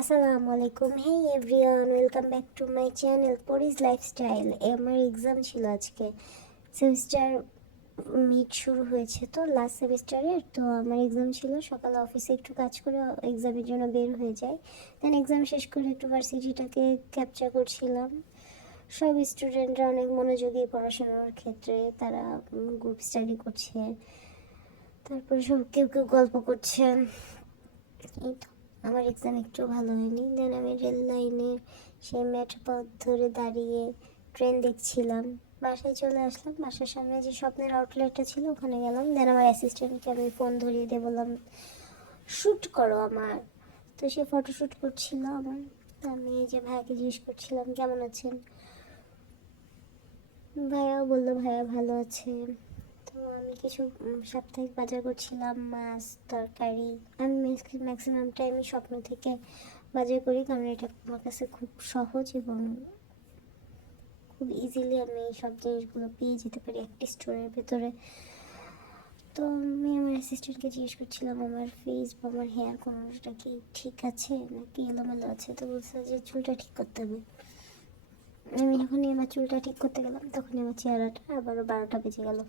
আসসালামু আলাইকুম। Hey everyone, welcome back to my channel পরিজ লাইফস্টাইল। আমার এক্সাম ছিল আজকে, সেমিস্টার মিড শুরু হয়েছে তো লাস্ট সেমিস্টারের। তো আমার এক্সাম ছিল, সকালে অফিসে একটু কাজ করে এক্সামের জন্য বের হয়ে যায়। দেন এক্সাম শেষ করে একটু ভার্সিটিটাকে ক্যাপচার করছিলাম। সব স্টুডেন্টরা অনেক মনোযোগী পড়াশোনার ক্ষেত্রে, তারা গ্রুপ স্টাডি করছে, তারপরে সব কেউ কেউ গল্প করছে। এই তো, আমার এক্সাম একটু ভালো হয়নি। দেন আমি রেল লাইনে সেই মেট্রো পথ ধরে দাঁড়িয়ে ট্রেন দেখছিলাম। বাসায় চলে আসলাম, বাসার সামনে যে স্বপ্নের আউটলেটটা ছিল ওখানে গেলাম। দেন আমার অ্যাসিস্ট্যান্টকে আমি ফোন ধরিয়ে দিয়ে বললাম, শ্যুট করো আমার। তো সে ফটো শ্যুট করছিল আমার। তো আমি এই যে ভাইয়াকে জিজ্ঞেস করছিলাম কেমন আছেন। ভাইয়াও বললো ভাইয়া ভালো আছে। তো আমি কিছু সাপ্তাহিক বাজার করছিলাম, মাছ তরকারি। আমি ম্যাক্সিমাম টাইমই স্বপ্ন থেকে বাজার করি, কারণ এটা আমার কাছে খুব সহজ এবং খুব ইজিলি আমি এই সব জিনিসগুলো পেয়ে যেতে পারি একটি স্টোরের ভেতরে। তো আমি আমার অ্যাসিস্ট্যান্টকে জিজ্ঞেস করছিলাম আমার ফেস বা আমার হেয়ার কোনোটা কি ঠিক আছে নাকি এলোমেলো আছে। তো বলছে যে চুলটা ঠিক করতে হবে। আমি যখনই আমার চুলটা ঠিক করতে গেলাম তখনই আমার চেহারাটা আবারও 12টা বেজে গেল।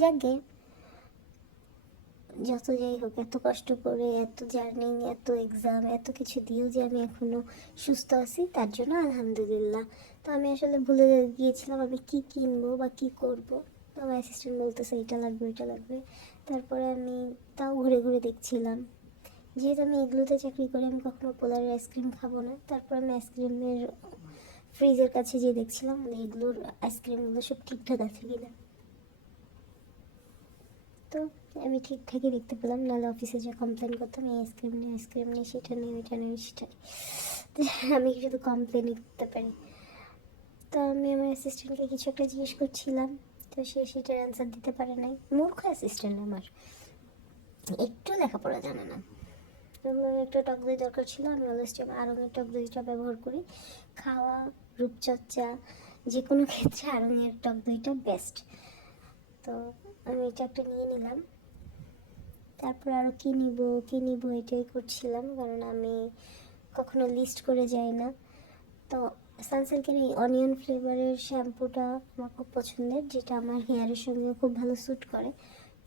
যাকে যত যাই হোক, এত কষ্ট করে, এত জার্নি, এত এক্সাম, এত কিছু দিয়েও যে আমি এখনও সুস্থ আছি তার জন্য আলহামদুলিল্লাহ। তো আমি আসলে ভুলে গিয়েছিলাম আমি কি কিনবো বা কি করব। তো আমার অ্যাসিস্ট্যান্ট বলতেছে এটা লাগবে এটা লাগবে। তারপরে আমি তাও ঘুরে ঘুরে দেখছিলাম। যেহেতু আমি এগুলোতে চাকরি করি, আমি কখনো পোলারের আইসক্রিম খাবো না। তারপর আমি আইসক্রিমের ফ্রিজের কাছে যেয়ে দেখছিলাম এগুলোর আইসক্রিমগুলো সব ঠিকঠাক আছে কিনা। তো আমি ঠিকঠাকই দেখতে পেলাম, নাহলে অফিসে যে কমপ্লেন করতাম এই আইসক্রিম নেই সেটা নেই এটা নেই সেটা নেই। তো আমি শুধু কমপ্লেনই করতে পারি। তো আমি আমার অ্যাসিস্ট্যান্টকে কিছু একটা জিজ্ঞেস করছিলাম, তো সে সেটার অ্যান্সার দিতে পারে নাই। মূর্খ অ্যাসিস্ট্যান্ট আমার, একটু লেখাপড়া জানে না। আমার একটা টক দই দরকার ছিল, আমি অলওয়েজ আড়ঙের টক দইটা ব্যবহার করি। খাওয়া, রূপচর্চা, যে কোনো ক্ষেত্রে আড়ঙের টক দইটা বেস্ট। তো আমি এটা একটা নিয়ে নিলাম। তারপর আরও কী নিব এটাই করছিলাম, কারণ আমি কখনো লিস্ট করে যাই না। তো সানসিল্কের এই অনিয়ন ফ্লেভারের শ্যাম্পুটা আমার খুব পছন্দের, যেটা আমার হেয়ারের সঙ্গেও খুব ভালো স্যুট করে।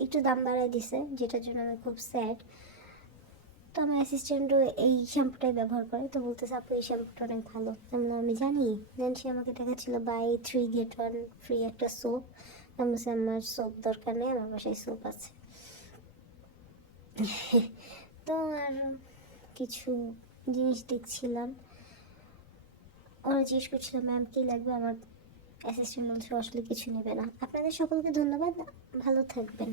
একটু দাম বাড়ায় দিছে, যেটার জন্য আমি খুব স্যাড। তো আমার অ্যাসিস্ট্যান্টও এই শ্যাম্পুটাই ব্যবহার করে। তো বলতেছে আপু এই শ্যাম্পুটা অনেক ভালো। আমি জানি। দেন সে আমাকে দেখাচ্ছিল বাই 3 get 1 ফ্রি একটা সোপ। আমি বলছি আমার সোপ দরকার নেই, আমার বাসায় সোপ আছে। তো আর কিছু জিনিস দেখছিলাম, ওরা জিজ্ঞেস করছিলাম ম্যাম কী লাগবে। আমার অ্যাসিস্ট্যান্ট বলছে আসলে কিছু নেবে না। আপনাদের সকলকে ধন্যবাদ, ভালো থাকবেন।